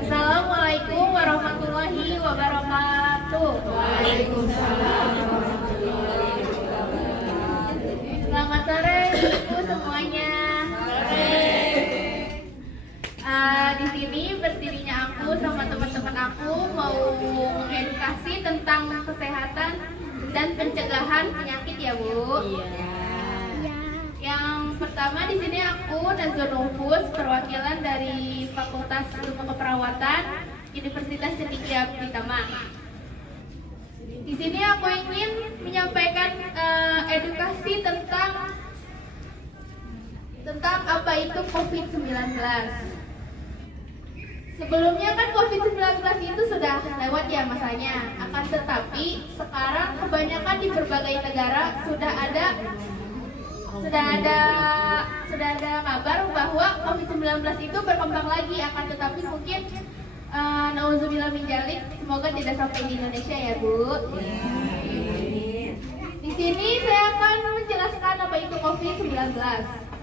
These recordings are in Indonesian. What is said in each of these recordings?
Assalamualaikum warahmatullahi wabarakatuh. Waalaikumsalam warahmatullahi wabarakatuh. Selamat sore ibu semuanya. Di sini berdirinya aku sama teman-teman aku mau mengedukasi tentang kesehatan dan pencegahan penyakit ya Bu. Yang pertama di sini aku Nazwa Nufus, perwakilan dari Fakultas Ilmu Keperawatan Universitas Cendekia Pitama. Di sini aku ingin menyampaikan edukasi tentang apa itu COVID-19. Sebelumnya kan COVID-19 itu sudah lewat ya masanya. Akan tetapi sekarang kebanyakan di berbagai negara sudah ada kabar bahwa COVID-19 itu berkembang lagi. Akan tetapi mungkin nauzubillah min dzalik, semoga tidak sampai di Indonesia ya Bu. Di sini saya akan menjelaskan apa itu COVID-19.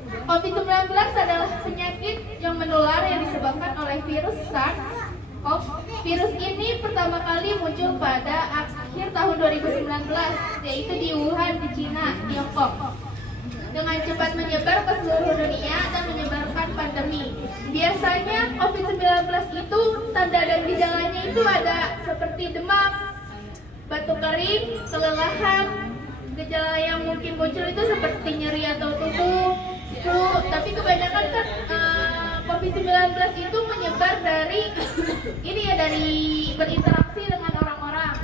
COVID-19 adalah penyakit yang menular yang disebabkan oleh virus SARS-CoV. Virus ini pertama kali muncul pada akhir tahun 2019, yaitu di Wuhan, di Cina, Tiongkok. Dengan cepat menyebar ke seluruh dunia dan menyebabkan pandemi. Biasanya COVID-19 itu tanda dan gejalanya itu ada seperti demam, batuk kering, kelelahan. Gejala yang mungkin muncul itu seperti nyeri atau tubuh, flu. Tapi kebanyakan kan COVID-19 itu menyebar dari berinteraksi dengan orang-orang.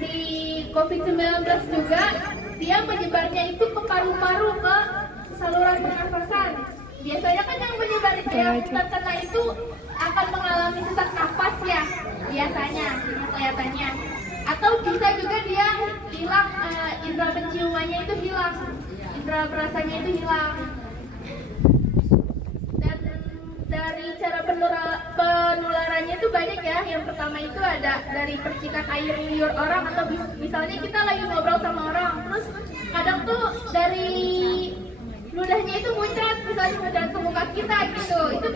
Di COVID-19 juga dia menyebarnya itu ke paru-paru, ke saluran pernafasan. Biasanya kan yang menyebar yang terkena itu akan mengalami sesak nafas ya, biasanya kelihatannya. Atau bisa juga dia hilang, indera penciumannya itu hilang, indera perasanya itu hilang. Dan dari cara penularannya itu banyak ya. Yang pertama itu ada dari percikan air liur orang, atau misalnya kita lagi ngobrol sama orang, terus kadang tuh dari ludahnya itu muncrat, misalnya muncrat ke muka kita gitu. Itu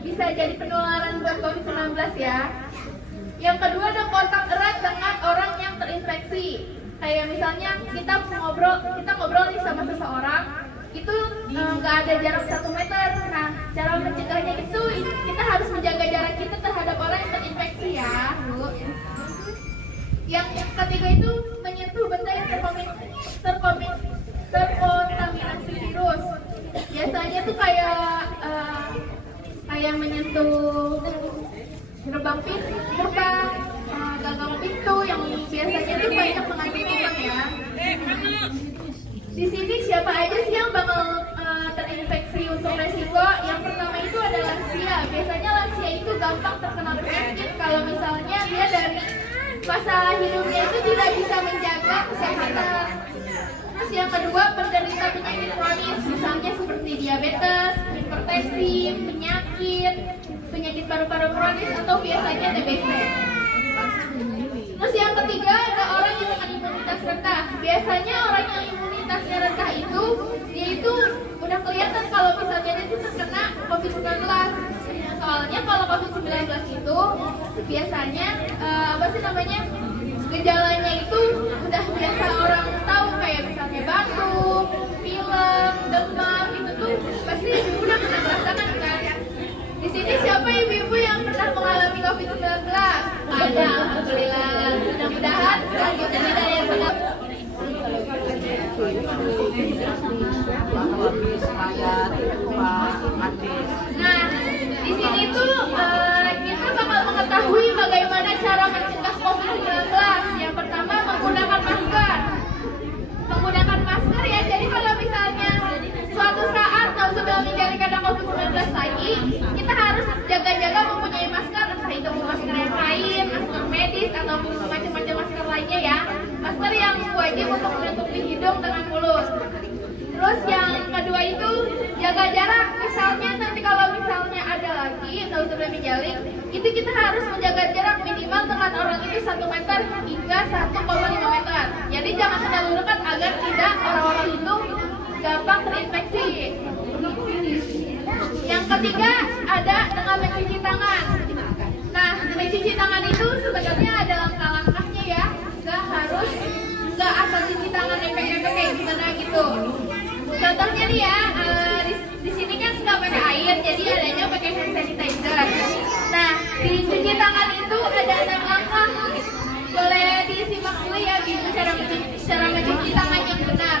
bisa jadi penularan buat COVID-19 ya. Yang kedua ada kontak erat dengan orang yang terinfeksi. Kayak misalnya kita ngobrol nih sama seseorang, itu nggak ada jarak 1 meter. Nah, cara mencegahnya itu kita harus menjaga jarak kita terhadap orang yang terinfeksi ya, Bu. Yang ketiga itu menyentuh benda yang terkontaminasi virus. Biasanya tuh kayak menyentuh gerbang gagang pintu yang biasanya tuh banyak mengandung kuman ya. Di sini siapa aja sih yang bakal terinfeksi untuk resiko? Yang pertama itu ada lansia. Biasanya lansia itu gampang terkena penyakit kalau misalnya dia dari masa hidupnya itu tidak bisa menjaga kesehatan. Terus yang kedua, penderita penyakit kronis, misalnya seperti diabetes, hipertensi, penyakit paru-paru kronis, atau biasanya TBC. Terus yang ketiga ada orang yang dengan imunitas rendah. Biasanya orang yang imunitasnya rendah itu dia itu udah kelihatan kalau misalnya dia itu terkena COVID-19. Soalnya kalau COVID-19 itu biasanya gejalanya itu udah biasa orang tahu, kayak misalnya batuk, pilek, demam, itu tuh pasti udah pernah merasakan kan. Di sini siapa ibu-ibu yang pernah mengalami COVID-19? Ada, alhamdulillah. Mudah-mudahan selanjutnya tidak ada yang benar. Nah, di sini tuh kita bakal mengetahui bagaimana cara mencegah COVID-19. Yang pertama, menggunakan masker. Menggunakan masker ya. Jadi kalau misalnya suatu saat nauzubillah min dzalik ada COVID-19 lagi, kita harus jaga-jaga mempunyai masker, entah itu masker yang kain, masker medis, atau macam-macam masker lainnya ya. Masker yang wajib untuk menutupi hidung dengan mulut. Terus yang kedua itu jaga jarak. Misalnya nanti kalau misalnya ada lagi nauzubillah min dzalik, itu kita harus menjaga jarak minimal dengan orang itu 1 meter hingga 1,5 meter. Jadi jangan terlalu dekat agar tidak orang-orang itu gampang terinfeksi. Yang ketiga ada dengan mencuci tangan. Nah, mencuci tangan itu sebenarnya ada langkah-langkahnya ya. Nggak asal cuci tangan efek-efek kayak gimana gitu. Contohnya nih ya, di sini kan suka pakai air, jadi adanya pakai hand sanitizer. Nah, di cuci tangan itu ada 6 langkah. Boleh disimak dulu ya, gitu cara mencuci tangan yang benar.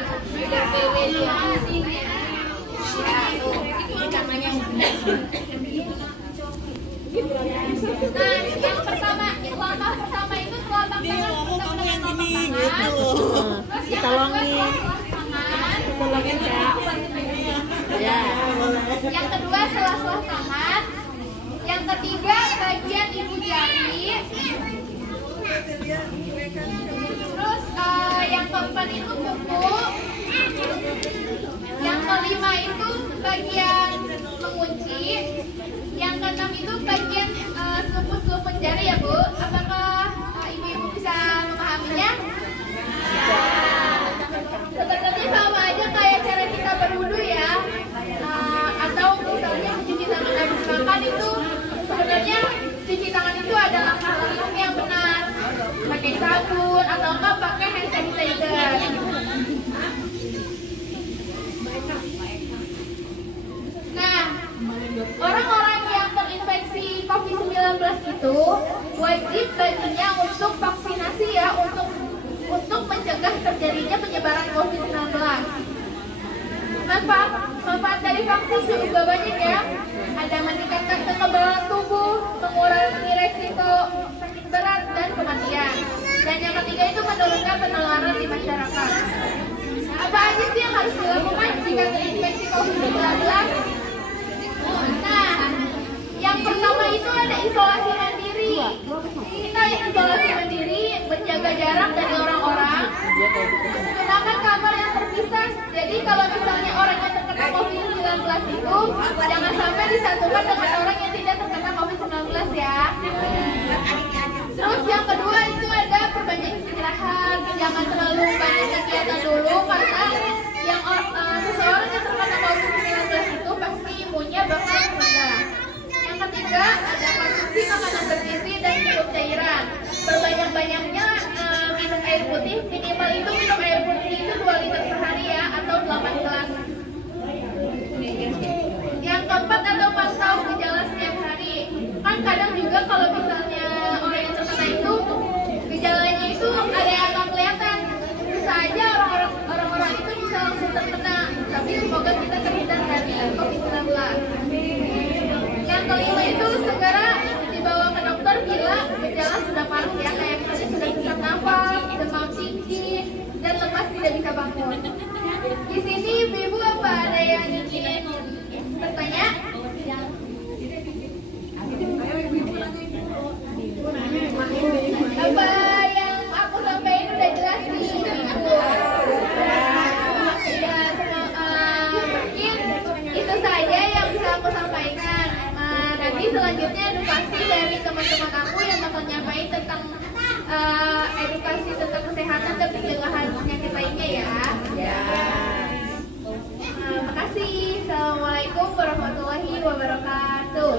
Nah, yang pertama, langkah pertama itu telapak tangan dengan telapak tangan. Terus yang kedua Tolongin Kak. Ya. Yang kedua sela-sela tangan. Yang ketiga bagian ibu jari. Terus yang keempat itu kuku. Yang kelima itu bagian mengunci. Yang keenam itu bagian seluput-seluput jari ya Bu. Apakah ibu-ibu bisa memahaminya? Sebenarnya sama aja kayak cara kita berwudu ya. Atau misalnya mencuci tangan habis makan itu sebenarnya cuci tangan itu ada langkah-langkah yang benar. Pakai sabun atau enggak pakai hand sanitizer. Nah, orang-orang yang terinfeksi COVID-19 itu wajib baginya untuk vaksinasi ya, untuk mencegah terjadinya penyebaran COVID-19. Manfaat dari vaksin juga banyak ya. Ada meningkatkan kekebalan tubuh, mengurangi resiko sakit berat dan kematian. Dan yang ketiga itu menurunkan penularan di masyarakat. Apa aja sih yang harus dilakukan jika terinfeksi COVID-19? Nah, yang pertama itu ada isolasi mandiri. Kita isolasi mandiri, menjaga jarak dari orang-orang, gunakan kamar yang terpisah. Jadi kalau misalnya orang yang terkena COVID-19 itu jangan sampai disatukan dengan orang yang tidak terkena COVID-19 ya. Terus yang kedua itu ada perbanyak istirahat. Jangan terlalu banyak kegiatan dulu karena seseorang yang terkena COVID-19 itu pasti imunnya bakal rendah. Yang ketiga ada konsumsi makanan bergizi dan cukup cairan. Perbanyak-banyaknya minum air putih, minimal itu minum air putih itu 2 liter sehari ya, atau 8 gelas. Yang keempat ada pantau gejala setiap hari. Kan kadang juga kalau misalnya orang yang terkena itu gejalanya itu ada yang nggak kelihatan, bisa aja orang-orang itu bisa langsung terkena. Tapi semoga kita terhindar dari COVID-19. Yang kelima itu segera dibawa ke dokter bila gejala sudah parah ya, kayak misalnya sudah sesak nafas, demam tinggi, dan lemas tidak bisa bangun. Di sini ibu apa ada yang ingin bertanya? Apa yang aku sampaikan udah jelas nih ibu? Ya, mungkin itu saja yang bisa aku sampaikan. Nanti selanjutnya edukasi dari teman-teman aku yang bakal nyampain tentang edukasi tentang kesehatan dan pencegahan penyakit lainnya ya. Makasih. Assalamualaikum warahmatullahi wabarakatuh.